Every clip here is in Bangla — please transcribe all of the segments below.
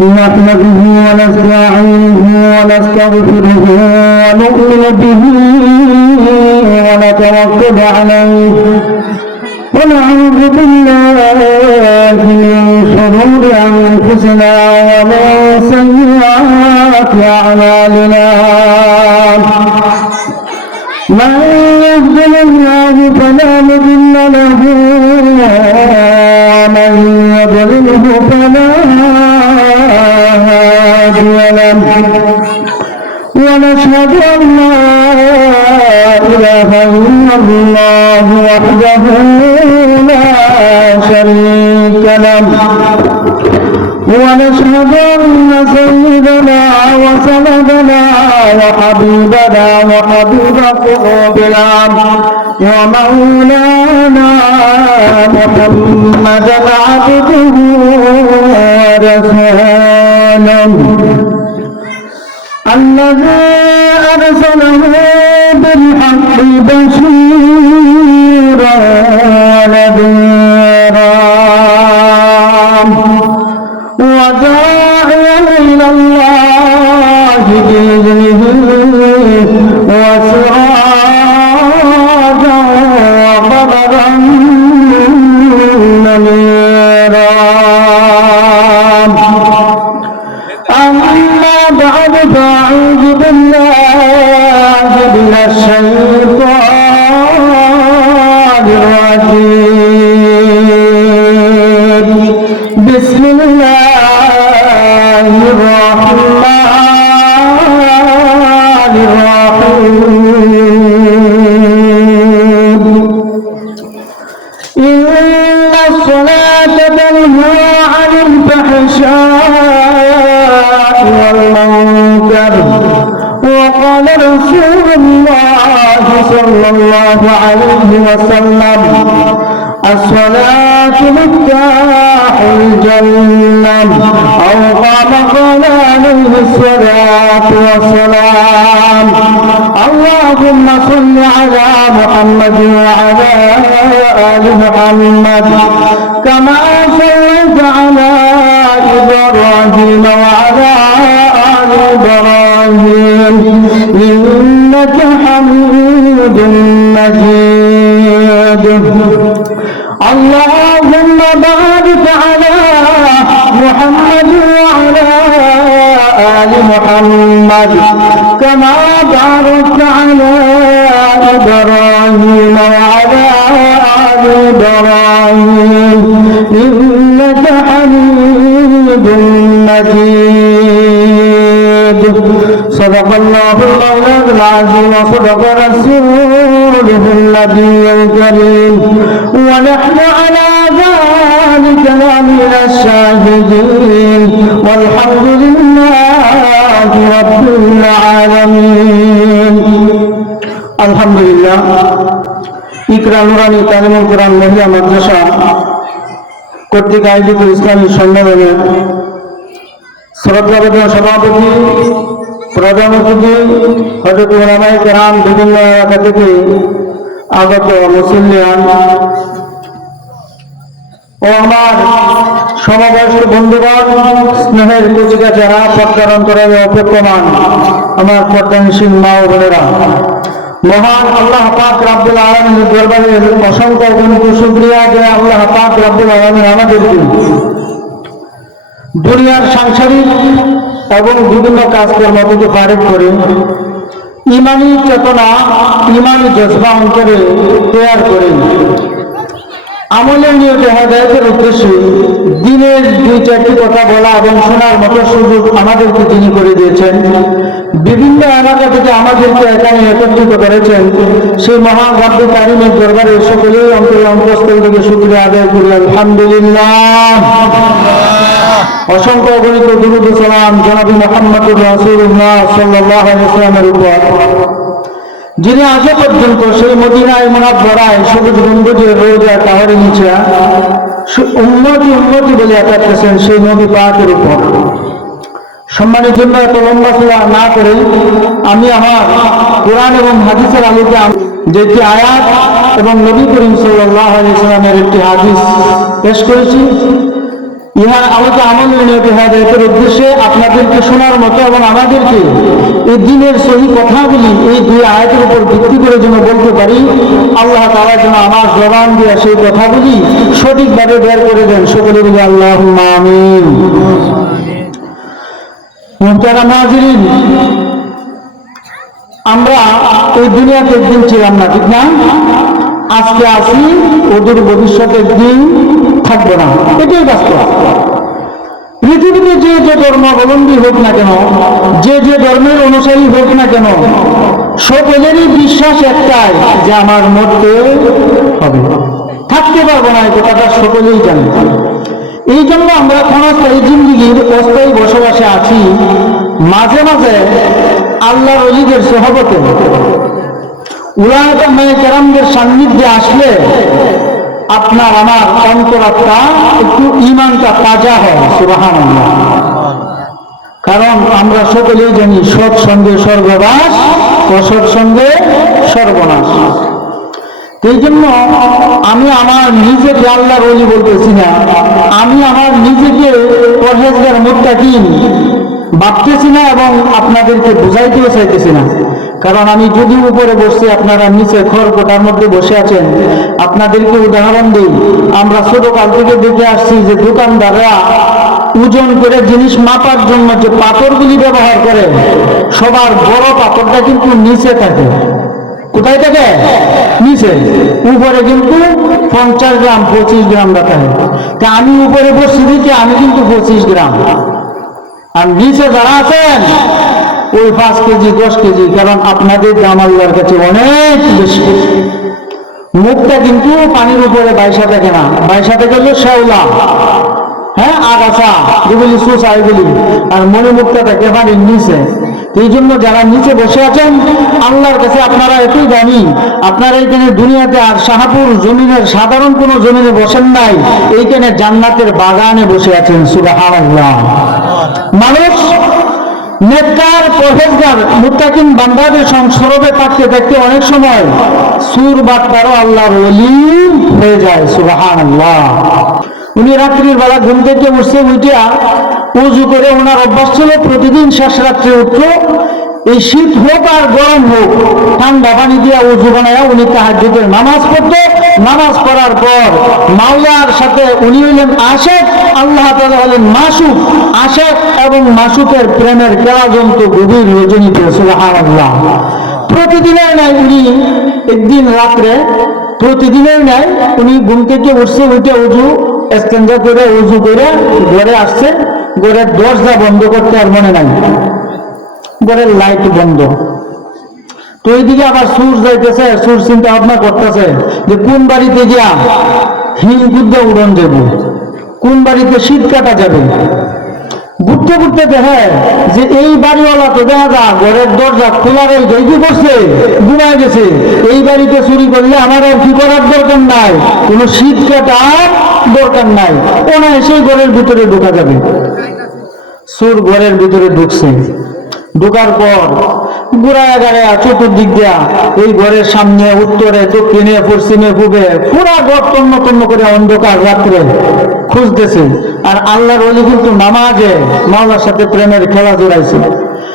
نحمده ونستعينه ونستغفره ونؤمن به ونتوكل عليه ونعوذ بالله من شرور أنفسنا ومن سيئات أعمالنا من يهده الله فلا مضل له ومن يضلله فلا هادي له ونشهد أن لا إله إلا الله وحده لا شريك له ونشهد أن سيدنا وسندنا وحبيبنا وحبيب قلوبنا ومولانا محمدا عبده ورسوله الذي أرسله بالحق بشيرا ونذيرا وداعيا إلى الله بإذنه وسراجا وقمرا منيرا أما بعد فأعوذ بالله من الشيطان الرجيم بسم الله الرحمن الرحيم إن الصلاة تنهى عن الفحشاء والمنكر وقال رسول الله صلى الله عليه وسلم الصلاة مفتاح الجنة أو قام قال عليه الصلاة والسلام اللهم صل على محمد وعلى آل محمد كما صليت على إبراهيم وعلى آل إبراهيم إنك حميد مجيد اللهم بارك على محمد وعلى آل محمد كما باركت على إبراهيم وعلى آل إبراهيم إنك حميد مجيد صدق الله المولى العظيم وصدق رسوله النبي الكريم ونحن على ذلك لمن الشاهدين والحمد لله رب العالمين الحمد لله ইকরা নুরানি তালিমুল কোরআন মহিলা মাদ্রাসা কর্তৃক আয়োজিত ইসলামী সম্মেলনে শ্রদ্ধাভাজন সভাপতি প্রধান অতিথি হযরত উলামায়ে কেরাম বিভিন্ন এলাকা থেকে আগত মুসল্লিয়ান ও আমার সমবয়স্ক বন্ধুগণ স্নেহের কচিকাচারা পর্দার অন্তরালে অপেক্ষমান আমার পর্দানশীল মা ও বোনেরা মহান আল্লাহ পাক রব্বুল আলামিনের দরবারে অসংখ্য অগণিত শুকরিয়া যে আল্লাহ পাক রব্বুল আলামিন আমাদেরকে দুনিয়ার সাংসারিক এবং বিভিন্ন কাজকর্ম থেকে ফারেক করে ইমানি চেতনা ইমানি জজবা অন্তরে তৈরি করেন আমলের নিয়তে হেদায়েতের উদ্দেশ্যে দিনের দুই চারটি কথা বলা এবং শোনার মতো সুযোগ আমাদেরকে তিনি করে দিয়েছেন বিভিন্ন এলাকা থেকে আমাদেরকে এখানে একত্রিত করেছেন সেই মহান রব্বুল কারীমের দরবারে সকলেই অন্তরে অন্তঃস্থল থেকে শুকরিয়া আদায় করি আলহামদুলিল্লাহ অসংখ্য অগণিত দুরূদ ও সালাম জনাবি মুহাম্মদুর রাসূলুল্লাহ সাল্লাল্লাহু আলাইহি ওয়াসাল্লামের উপর যিনি আজ পর্যন্ত সেই মদিনায় মুনাওয়ারায় সবুজ গম্বুজের রোজা টাওয়ারে নিচে উম্মতি উম্মতি বলে একাচ্ছেন সেই নবী পাকের উপর সম্মানের জন্য এত লম্বা চূড়া না করে আমি আমার কোরআন এবং হাদিসের আলোকে যেটি আয়াত এবং নবী করিম সাল্লাল্লাহু আলাইহি ওয়াসাল্লামের একটি হাদিস পেশ করেছি। ইহার আলোকে আমল নিয়ে হেদায়েতের উদ্দেশ্যে আপনাদেরকে শোনার মতো এবং আমাদেরকে এই দিনের সহি কথাগুলি এই দুই আয়াতের উপর ভিত্তি করে যেন বলতে পারি, আল্লাহ তাআলা যেন আমার জবান দিয়ে সেই কথাগুলি সঠিকভাবে বের করে দেন। সকলে বলি আল্লাহুম্মা আমিন। মুহতারাম নাযিরিন, আমরা এই দুনিয়াতে একদিন ছিলাম না, ঠিক না? আজকে আসি, ওদের ভবিষ্যতে একদিন থাকবো না, এটাই বাস্তব। পৃথিবীতে যে যে ধর্মাবলম্বী হোক না কেন, যে যে ধর্মের অনুসারী হোক না কেন, সকলেরই বিশ্বাস একটাই যে আমার মরতে হবে, থাকতে পারবো না, এই কথাটা সকলেই জানে। এই জন্য আমরা ক্ষণস্থায়ী জিন্দিগির অস্থায়ী বসবাসে আছি। মাঝে মাঝে আল্লাহর ওলিদের সোহবতে, উলামায়ে কেরামদের সান্নিধ্যে আসলে আপনার আমার অন্তরাত্মা একটু ঈমানটা তাজা হয়। সুবহানাল্লাহ। কারণ আমরা সকলেই জানি সৎসঙ্গে স্বর্গবাস, অসৎসঙ্গে সর্বনাশ। এই জন্য আমি আমার নিজেকে আল্লাহর ওলি বলতেছি না, আমি আমার নিজেকে পরহেজগার মুত্তাকিন ভাবতেছি না এবং আপনাদেরকে বুঝাইতেও চাইতেছি না। কারণ আমি যদি উপরে বসছি, আপনারা নিচে খড়কোটার মধ্যে বসে আছেন। আপনাদেরকে উদাহরণ দিই, আমরা ছোটকাল থেকে দেখে আসছি যে দোকানদাররা ওজন করে জিনিস মাপার জন্য যে পাথরগুলি ব্যবহার করে, সবার বড় পাথরটা কিন্তু নিচে থাকে। কোথায় থাকে? নিচে। উপরে কিন্তু 50 গ্রাম 25 গ্রাম রাখা হয়। তা আমি উপরে বসছি দিচ্ছি, আমি কিন্তু 25 গ্রাম, আর নিচে যারা আছেন ওই 5 কেজি 10 কেজি। কারণ আপনাদের দাম আল্লাহর কাছে অনেক বেশি। মুখটা কিন্তু পানির উপরে বাইসা থাকে না, বাইসা থাকে হলো শ্যাওলা, হ্যাঁ, আগাছা যেগুলি সুসা এগুলি, আর মনে মুখটা থাকে পানির নিচে। এই জন্য যারা নিচে বসে আছেন আল্লাহর কাছে আপনারা এতই দামি। আপনারা এইখানে দুনিয়াতে আর শাহপুর জমিনের সাধারণ কোনো জমিনে বসেন নাই, এইখানে জান্নাতের বাগানে বসে আছেন। সুবহানাল্লাহ। মানুষ নেককার পরহেজগার মুত্তাকিন বান্দাদের সংসর্গে থাকতে থাকতে অনেক সময় সুর বাটপারও আল্লাহর ওলি হয়ে যায়। সুবহানাল্লাহ। উনি রাত্রির বেলা ঘুম থেকে উঠিয়া উজু করে, ওনার অভ্যাস ছিল প্রতিদিন শেষ রাত্রে উঠতো, এই শীত হোক আর গরম হোক ঠান্ডা পানি দিয়া উজু বানায়া উনি তাহাজ্জুদের নামাজ পড়তো। নামাজ পড়ার পর মাওলার সাথে উনি হইলেন আশেক, আল্লাহ তাআলা হলেন মাসুক। আশেক এবং মাসুকের প্রেমের খেলা জমতো গভীর রজনীতে। সুবহানাল্লাহ। প্রতিদিনের ন্যায় উনি একদিন রাত্রে, প্রতিদিনের ন্যায় উনি ঘুম থেকে উঠে উজু ইস্তেঞ্জা করে উজু করে ঘরে আসছে। ঘরের দরজা বন্ধ করতে আর মনে নাই, ঘরের লাইট বন্ধ। তো এইদিকে আবার সুর যাইতেছে, সুর চিন্তা ভাবনা করতেছে যে কোন বাড়িতে গিয়া হিল বুদ্ধ উড়ন যাব, কোন বাড়িতে শীত কাটা যাবে। ঘুরতে ঘুরতে দেখে যে এই বাড়িওয়ালা তো দেখা যা ঘরের দরজা খোলা রেখে কি করছে, ঘুমায় গেছে। এই বাড়িতে চুরি করলে আমার আর কি করার দরকার নাই, কোনো শীত কাটার দরকার নাই, ওনা এসেই ঘরের ভিতরে ঢোকা যাবে। সুর ঘরের ভিতরে ঢুকছে। ঢোকার পর ঘুরায় গাড়ায় চতুর্দিক দিয়া এই ঘরের সামনে, উত্তরে, দক্ষিণে, পশ্চিমে, পূবে পুরা ঘর তন্ন তন্ন করে অন্ধকার রাত্রে খুঁজতেছে। আর আল্লাহর ওলি কিন্তু নামাজে মাওলার সাথে প্রেমের খেলা জোড়াইছে।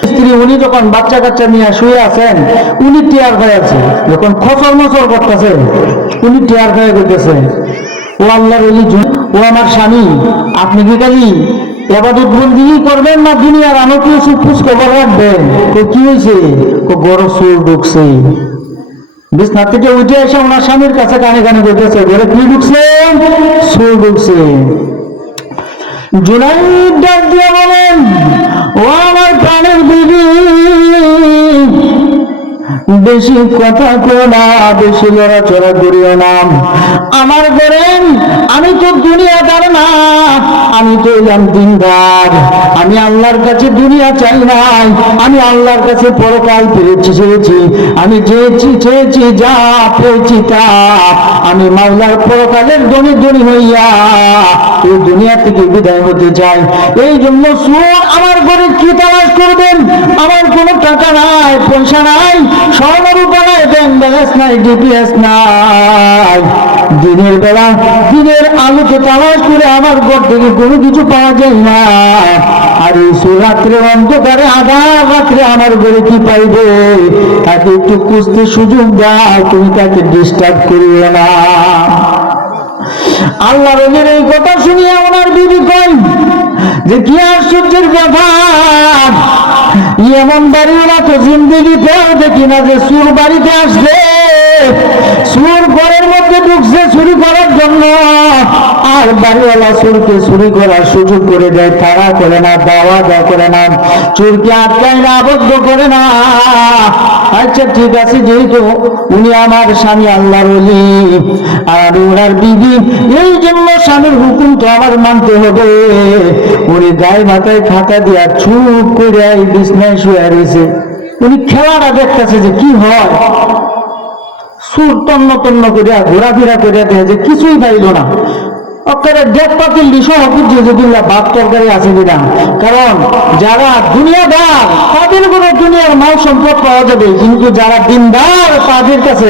স্ত্রী উনি যখন বাচ্চা কাচ্চা নিয়ে শুয়ে আছেন, উনি টিয়ার হয়ে আছে, যখন খচর মচর করতেছে উনি টিয়ার হয়ে করতেছে, ও আল্লাহর ওলি, ও আমার স্বামী, আপনি কি খালি এবাদত বন্দেগী করবেন না দুনিয়ার আনো কিছু খোঁজ খবর রাখবেন? তো কি হয়েছে? বড় সুর ঢুকছে। বিছনা থেকে উঠে এসে ওনার স্বামীর কাছে কানে কানে বলতেছে, ঘরে কি ঢুকছে? সুর ঢুকছে। জুনাইদ ডাক দিয়ে বলেন, ও আমার প্রাণের বিবি, বেশি কথা কো না, বেশি লড়াচড়া করিও না। আমার ঘরে আমি তো দুনিয়াদার না, আমি তো এলাম দিনদার, আমি আল্লাহর কাছে দুনিয়া চাই নাই, আমি আল্লাহর কাছে পরকাল পেয়েছি চেয়েছি, আমি চেয়েছি যা পেয়েছি তা, আমি মাওলার পরকালের ধনী হইয়া এই দুনিয়া থেকে বিদায় হতে চাই। এই জন্য সুর আমার ঘরে কি তালাশ করবেন? আমার কোনো টাকা নাই, পয়সা নাই, স্বর্ণরূপা নাই, ব্যাংক ব্যালেন্স নাই, ডিপিএস নাই। দিনের বেলা দিনের আলোকে তালাশ করে আমার ঘর থেকে কোনো কিছু পাওয়া যায় না। আর এই রাত্রে অন্ধকারে আধার রাত্রে আমার ঘরে কি পাইবে? তাকে একটু খুঁজতে সুযোগ দাও, তুমি তাকে ডিস্টার্ব করিও না। আল্লাহ রোগের এই কথা শুনিয়ে ওনার বিবি কই যে কি আশ্চর্যের ব্যাপার, এমন বাড়িওয়ালা তো জিন্দিগিতেও দেখি না যে সুর বাড়িতে আসবে, সুর ঘরের মধ্যে ঢুকছে চুরি করার জন্য, আর বাড়িওয়ালা চোরকে চুরি করার সুযোগ করে দেয়, তারা করে না, দাওয়া করে না, চোরকে আটকায় না, আবদ্ধ করে না। আচ্ছা ঠিক আছে, যেহেতু উনি আমার স্বামী আল্লাহর ওলি আর ওনার বিবি, এই জন্য স্বামীর হুকুম তো আমার মানতে হবে। উনি গায়ে মাথায় খাতা দিয়া চুপ করে এই বিছনায় শুয়ে রয়েছে, উনি খেলাটা দেখতেছে যে কি হয়। সুর তন্ন তন্ন করিয়া ঘোরাফেরা করিয়া দেখে যে কিছুই পাইল না। ডেট পাতিল বিষয় হকুল্লা ভাত তরকারি আছে কিনা, কারণ যারা দুনিয়াদার তাদের কোনো দুনিয়ার মাল সম্পদ পাওয়া যাবে, কিন্তু যারা দিনদার তাদের কাছে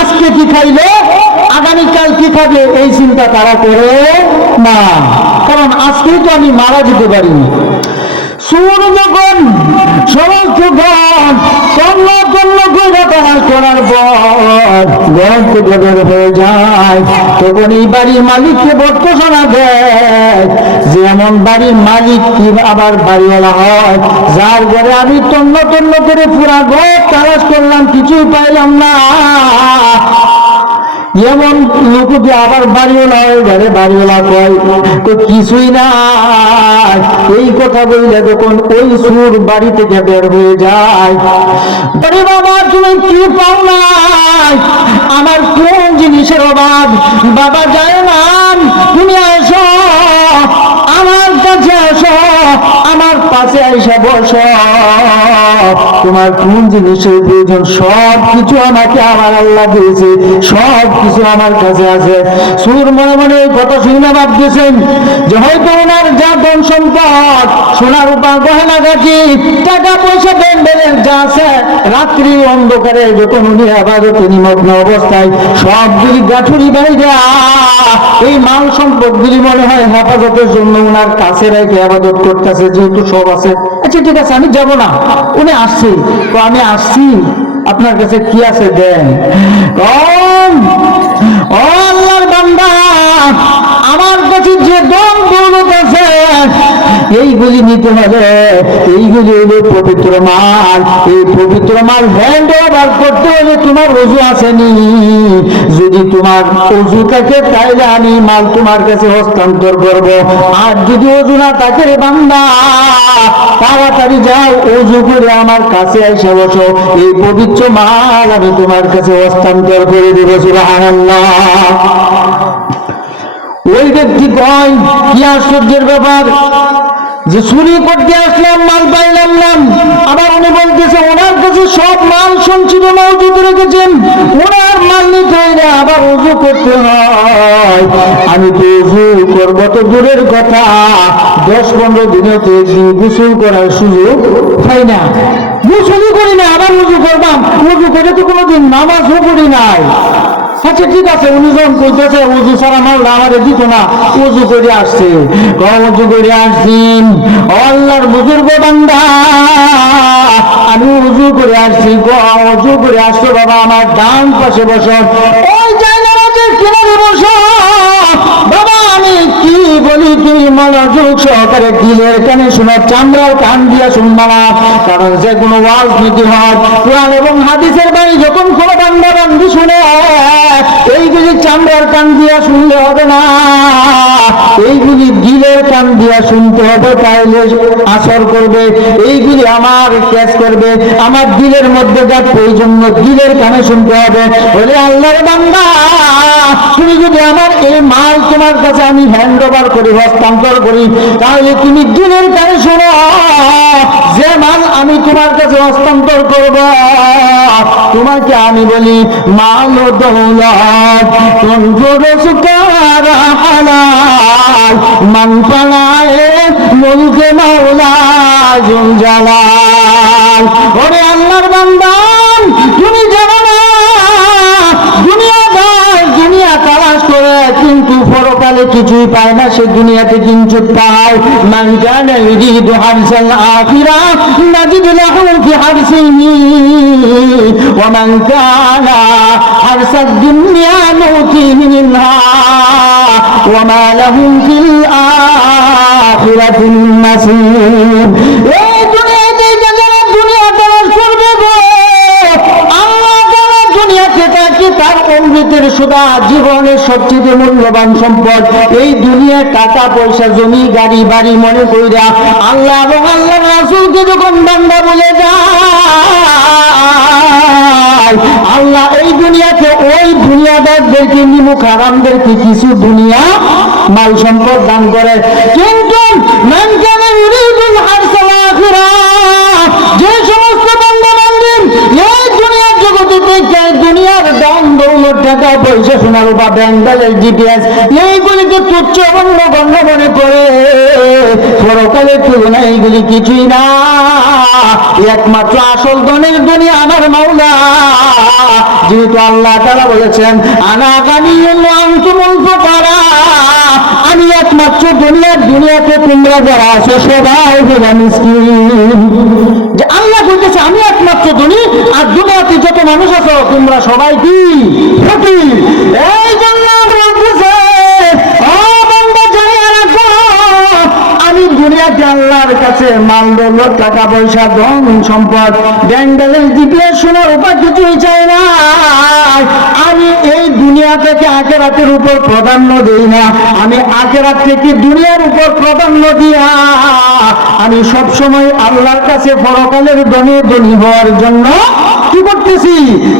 আজকে কি খাইলে আগামীকাল কি খাবে এই চিন্তা তারা করে না, কারণ আজকেই তো আমি মারা যেতে পারি। সুর যখন সমস্ত করার পর গড় হয়ে যায়, তখন এই বাড়ির মালিককে বর্ত শোনা দেয় যে এমন বাড়ির মালিক কি আবার বাড়িওয়ালা হয় যার ঘরে আমি তন্ন তন্ন করে পুরা ঘর তালাশ করলাম, কিছুই পাইলাম না। এমন লোককে আবার বাড়িওয়ালা হয়, ঘরে বাড়িওয়ালা কয় কিছুই না। এই কথা বললে যখন ওই সুর বাড়ি থেকে বের হয়ে যায়, বলে বাবা তুমি কি পাও নাই, আমার কোন জিনিসের অভাব? বাবা যায় না, তুমি আসো আমার কাছে, আসো আমার পাশে এসে বসো, তোমার কোন জিনিসের প্রয়োজন সব কিছু আমাকে আমার আল্লাহ দিয়েছে, সব কিছু আমার কাছে আছে। সুর মনে মনে এই কথা শুনে ভাবতেছেন যে হয়তো ওনার যা ধন সম্পদ, সোনা রূপা গহনা গাছি, টাকা পয়সা ব্যাংক ব্যালেন্স যা আছে, রাত্রি অন্ধকারে যখন উনি আবাদতে নিমগ্ন অবস্থায় সবগুলি গাঠুরি বাইরে এই মাল সম্পদগুলি মনে হয় হেফাজতের জন্য ওনার কাছে রেখে আবাদত করতেছে, যেহেতু সব আছে। আচ্ছা ঠিক আছে, আমি যাব না, উনি আসছি তো আমি আসছি, আপনার কাছে কি আছে দেন। ও আল্লাহর বান্দা, আমার কাছে যে ধন দৌলত আছে এইগুলি নিতে হবে, এইগুলি হলো পবিত্র মাল। এই পবিত্র মাল হ্যান্ড ওভার করতে হলে তোমার ওযু আসেনি, যদি তোমার ওযু থাকে তাইলে আমি মাল তোমার কাছে হস্তান্তর করব, আর যদি ওযু না থাকে রে বান্দা তাড়াতাড়ি যাও ওযু করে আমার কাছে এসে বসো, এই পবিত্র মাল আমি তোমার কাছে হস্তান্তর করে দেব। সুবহানাল্লাহ। ওই ব্যক্তি কয় কি আশ্চর্যের ব্যাপার যে চুরি করতে আসলাম মাল পাইলাম না, আবার উনি বলতেছে ওনার কাছে সব মাল সঞ্চিত মজুদ রেখেছেন, ওনার মাল নিতে হইলে আবার ওযু করতে হয়। আমি তো ওযু করবো তো দূরের কথা, 10-15 দিনে তো গোসল করার সুযোগ পাই না, গোসলই করি না, আবার ওযু করবাম, ওযু করে তো কোনোদিন নামাজও পড়ি নাই। আচ্ছা ঠিক আছে, উনি যখন কইতেছে ওযু ছাড়া মাল আমারে দিত না, ওযু করে আসছে, ওযু করে আসছি আল্লাহর বুজুর্গ বান্দা, আমি ওযু করে আসছি, ওযু করে আসছো বাবা আমার ডান পাশে বসো, ওই যাই নামাজের কিনারে বসো বাবা, আমি কি বলি তুমি মনোযোগ সহকারে দিলের কানে শোনো, চামড়ার কান দিয়া শুনবা না, কারণ যে কোনো ওয়াজ নীতি হয় কোরআন এবং হাদিসের বাণী যখন কোনো বান্দা বান্দি শুনে এইগুলি চামড়ার কান দিয়া শুনলে হবে না, এইগুলি দিলের কান দিয়া শুনতে হবে, তাইলে আসর করবে, এইগুলি আমার ক্যাচ করবে, আমার দিলের মধ্যে যা প্রয়োজন দিলের কানে শুনতে হবে। বলে আল্লাহর বান্দা তুমি যদি আমার এই মাল তোমার কাছে আমি হ্যান্ড ওভার করি, হস্তান্তর করি, তাহলে তুমি দিনের কানে শোনো, যে মাল আমি তোমার কাছে হস্তান্তর করব তোমাকে আমি বলি মাল ও দৌলত তুনফুরুসুকারা হালাল মান পালায়ে মুলকে মাওলা জুল জালাল। ওরে আল্লাহর বান্দা, তুমি জানো না দুনিয়া তালাশ করে কিন্তু পরকালে কিছুই পায় না, সে দুনিয়াতে কিঞ্চিত পায়। মান কানা ইউরিদু হারসাল আখিরাহ নাজিদ লাহু ফি হারসিহি ওয়া মান কানা হারসাদ দুনিয়া নুতিহি মিনহা ওয়া মা লাহু ফিল আখিরাতি মিন নাসিব। এই দুনিয়াতে যারা দুনিয়া তালাশ করবে গো, আল্লাহ তাআলা দুনিয়াতে তাকে তার অমৃতের সুদা জীবনের সবচেয়ে মূল্যবান সম্পদ এই দুনিয়ার টাকা পয়সা জমি গাড়ি বাড়ি মনে কইরা আল্লাহ এবং আল্লাহর রাসূলকে যখন বান্দা বলে যায়, আল্লাহ এই দুনিয়াতে ওই দুনিয়াদারদেরকে নিমুখ হারামদেরকে কিছু দুনিয়া মাল সম্পদ দান করে। কিন্তু মান কানা ইউরিদুল হারসাল আখিরাহ, যে সমস্ত বান্দা বান্দি এই দুনিয়ার জগতে থেকে দুনিয়ার দান দৌলত টাকা পয়সা সোনা রূপা ব্যাংক ব্যালেন্স জিপিএস এইগুলিকে তুচ্ছ গণ্য মনে করে পরকালের তুলনায় এইগুলি কিছুই না, একমাত্র আসল ধনের দুনিয়া আমার মাওলা। যেহেতু আল্লাহ তাআলা বলেছেন আনা গানিয়্যুন ওয়া আনতুমুল ফুকারা, আমি একমাত্র দুনিয়াতে তোমরা যারা আছো সবাই হলো মিসকিন। যে আল্লাহ বলতেছে আমি একমাত্র ধনী, আর দুনিয়াতে যত মানুষ আছো তোমরা সবাই কি ফকির। এই জন্য বলতেছে ও বান্দা জানিয়ে রাখো, আমি দুনিয়াতে আল্লাহর কাছে মাল দৌলত টাকা পয়সা ধন সম্পদ ব্যাংক ব্যালেন্স জিপিএস সোনার উপর কিছুই চাই না। আমি এই দুনিয়া থেকে আখিরাতের উপর প্রাধান্য দেই না, আমি আখিরাত থেকে দুনিয়ার উপর প্রাধান্য দিয়া আমি সব সময় আল্লাহর কাছে পরকালের ধনী হওয়ার জন্য কি করতেছি,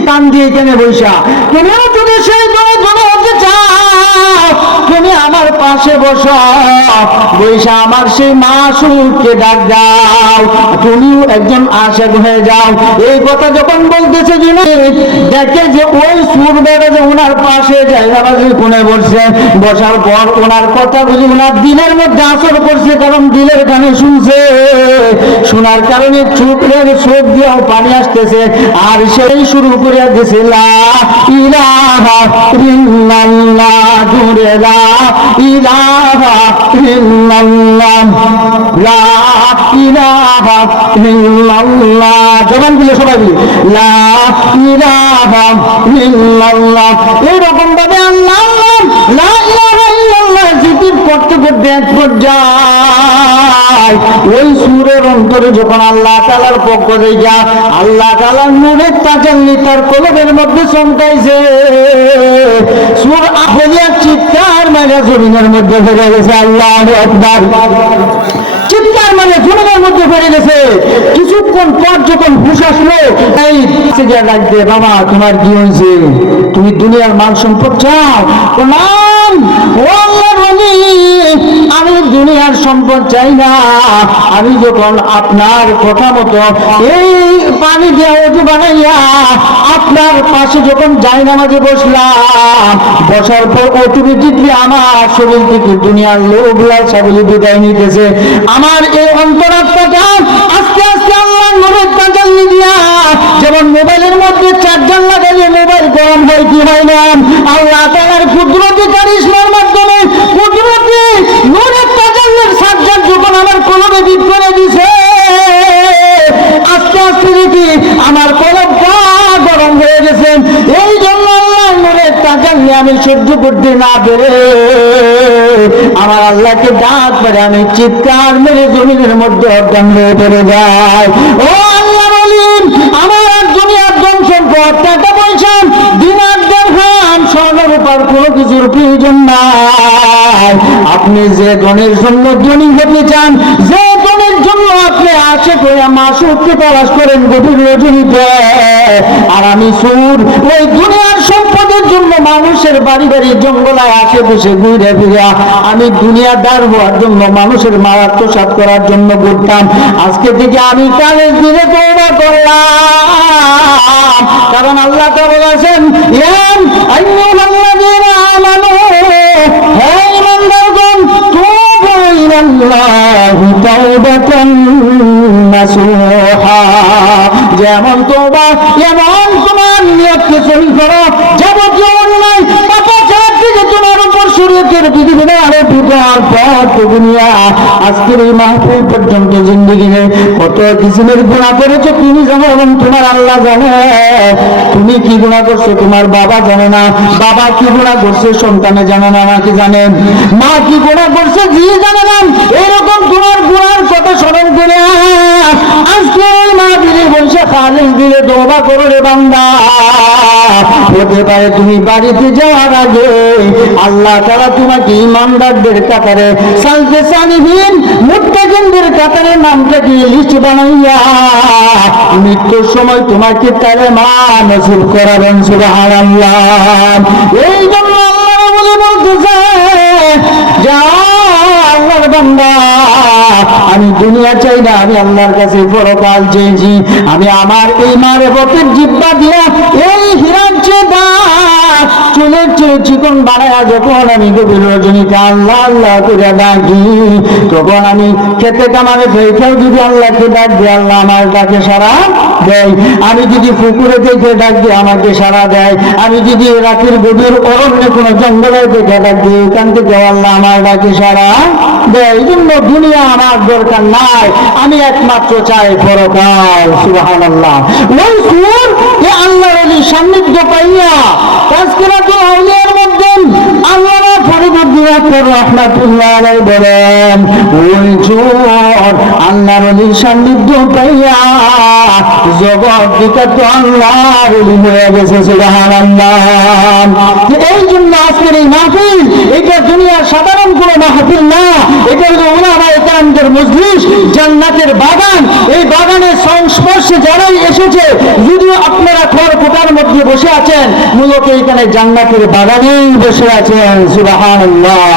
টান দিয়ে কেন বৈশা। তুমিও যদি সেই ধনী হতে চাও, তুমি আমার পাশে বসো, বৈশা আমার সেই মাসুদকে ডাক দাও, তুমিও একজন আশিক হয়ে যাও। এই কথা যখন বলতেছে দেখে যে ওই সুর বেড়ে যে ওনার পাশে জায়গাবাজি কোণে বসছে, বসার পর ওনার কথা বুঝি ওনার দিলের মধ্যে আসর করছে, কারণ দিলের কানে শুনছে, শোনার কারণে চোখের চোখ দিয়েও পানি আসতেছে, আর সেই শুরু করে দিছে লা ইলাহা ইল্লাল্লাহ, জোরে লা ইলাহা ইল্লাল্লাহ, লা ইলাহা ইল্লাল্লাহ, জবান দিলে সবাই বলি লা ইলাহা ইল্লাল্লাহ। এরকম ভাবে আল্লাহ লা ইলাহা ইল্লাল্লাহ জিকির করতে করতে এক পর্যায়ে ওই সূরের অন্তরে যখন আল্লাহ তাআলার পক্ষ থেকে আল্লাহ তাআলার নূরের তাজাল্লি তার কলবের মধ্যে চমকাইছে, সূর আহলিয়া চিৎকার মেরে জমিনের মধ্যে ফেলে গেছে। আল্লাহু আকবার, চিৎকার মানে জমিনের মধ্যে ফেলে গেছে। কিছুক্ষণ পর যখন হুঁশ আসলো, এই ডাকবে বাবা তোমার কি হয়েছে, তুমি দুনিয়ার মান সম্পদ চাও? আমি দুনিয়ার সম্পদ চাই না, আমি যখন আপনার কথা মতো এই পানি দিয়ে ওযু বানাইয়া আপনার পাশে যখন জায়নামাজে বসলাম, বসার পর অটোমেটিকলি আমার শরীর থেকে দুনিয়ার লোভ লালসাগুলি বিদায় নিতেছে। আমার এই অন্তরাত্মাটা আস্তে আস্তে আল্লাহ নূরের তাজাল্লি দিয়া, যেমন মোবাইলের মধ্যে চার্জার লাগালে মোবাইল গরম হয় কি হয় না, আল্লাহ তাআলার কুদরতি কারিশমার মাধ্যমে কুদরতি নূরের তাজাল্লির চার্জার যখন আমার কলবে বিদ করে দিছে, আস্তে আস্তে দেখি আমার কলবটা গরম হয়ে গেছে। এই জন্য আল্লাহ নূরের তাজাল্লি আমি সহ্য করতে না পেরে আমার আল্লাহকে ডাক পড়ে আমি চিৎকার মেরে জমিনের মধ্যে অজ্ঞান হয়ে পড়ে যাই। ও আল্লাহ বলেন আমার দুনিয়ার ধন সম্পদ টাকা পয়সা দিনার দিরহাম স্বর্ণ রূপার কোনো কিছুর প্রয়োজন নাই। আপনি যে ধনের জন্য ধনী হতে চান, যে ধনের জন্য আপনি আশে করে মাসুদকে তালাশ করেন গভীর রজনীতে, আর আমি সুর ওই দুনিয়ার সম্পদের জন্য মানুষের বাড়ি বাড়ি জঙ্গলায় আশেপাশে ঘুরে ফিরে আমি দুনিয়াদার হওয়ার জন্য মানুষের মাল আত্মসাৎ করার জন্য ঘুরতাম। আজকে থেকে আমি কালে দিনে তওবা করলাম, কারণ আল্লাহ তো বলেছেন ইয়াম আইয়ুহাল্লাযীনা আমানু, হে ঈমানদারগণ, তুবু ইলাল্লাহি তাওবাতান নাসুহা। যেমন তওবা এমন তোমার নিয়তকে সহি করো, যাবতীয় অন্যায় পাপাচার থেকে তোমার উপর শরীয়তের বিধিবিধান আরো বিধার পর দুনিয়া আজকের এই মাহফিল পর্যন্ত জিন্দেগিতে কত কিসিমের গুনাহ করেছো তুমি জানো এবং তোমার আল্লাহ জানে। তুমি কি গুনাহ করছো তোমার বাবা জানে না, বাবা কি গুনাহ করছে সন্তানে জানে না, নাকি জানেন? মা কি গুনাহ করছে জি জানে না। এরকম তোমার গুনার কথা স্মরণ করে আজকে ওই মাহফিলে বসে খালিস দিলে তওবা করো রে বান্দা। হতে পারে তুমি বাড়িতে যাওয়ার আগে আল্লাহ তাআলা তোমাকে ঈমানদারদের কাতারে, সালফে সালিহিন মুত্তাকিনদের কাতারে নামটাকে লিস্ট বানাইয়া মৃত্যুর সময় তোমাকে কালেমা নসিব করাবেন। সুবহানাল্লাহ। এই জন্য আল্লাহ বলে বলতেছে, যাও আল্লাহর বান্দা, আমি দুনিয়া চাই না, আমি আল্লাহর কাছে পরকাল চেয়েছি। আমি আমার এই মারেফতের জিহ্বা দিয়া এই হীরার চেয়ে চুলের চেয়ে চিকন বানায়া যখন আমি গভীর রজনীতে আল্লাহ আল্লাহ করে ডাকি, তখন আমি খেতে কামারে ফেরেও যদি আল্লাহকে ডাক দিই আল্লাহ আমার ডাকে সাড়া দেয়। আমি যদি পুকুরে দেখে ডাক দিই আমাকে সাড়া দেয়। আমি যদি রাতের গভীর অরণ্যে কোনো জঙ্গলে দেখে ডাক দিই ওখান থেকে আল্লাহ আমার ডাকে সাড়া দেয়। এই জন্য দুনিয়া আমার দরকার নাই, আমি একমাত্র চাই পরকাল। সুবহানাল্লাহ। ওই সুর এ আল্লাহর সান্নিধ্য পাইয়া তাজকিরাতুল আউলিয়ার মধ্যে আল্লামা ফরিদুদ্দীন আকবর রাহমাতুল্লাহ আলাইহি বলেন, ওই সুর আল্লাহর সান্নিধ্য পাইয়া জগৎ বিখ্যাত আল্লাহর ওলি হয়ে গেছে। সুবহানাল্লাহ। এই জন্য আজকের এই মাহফিল এটা দুনিয়ার সাধারণ কোনো মাহফিল না, এটা হলো উলামায়ে কেরামদের মজলিস, জান্নাতের বাগান। এই বাগানের সংস্পর্শে যারাই এসেছে, যদিও আপনারা খড়কুটার মধ্যে বসে আছেন, মূলত এখানে জান্নাতের বাগানেই বসে আছেন। সুবহানাল্লাহ।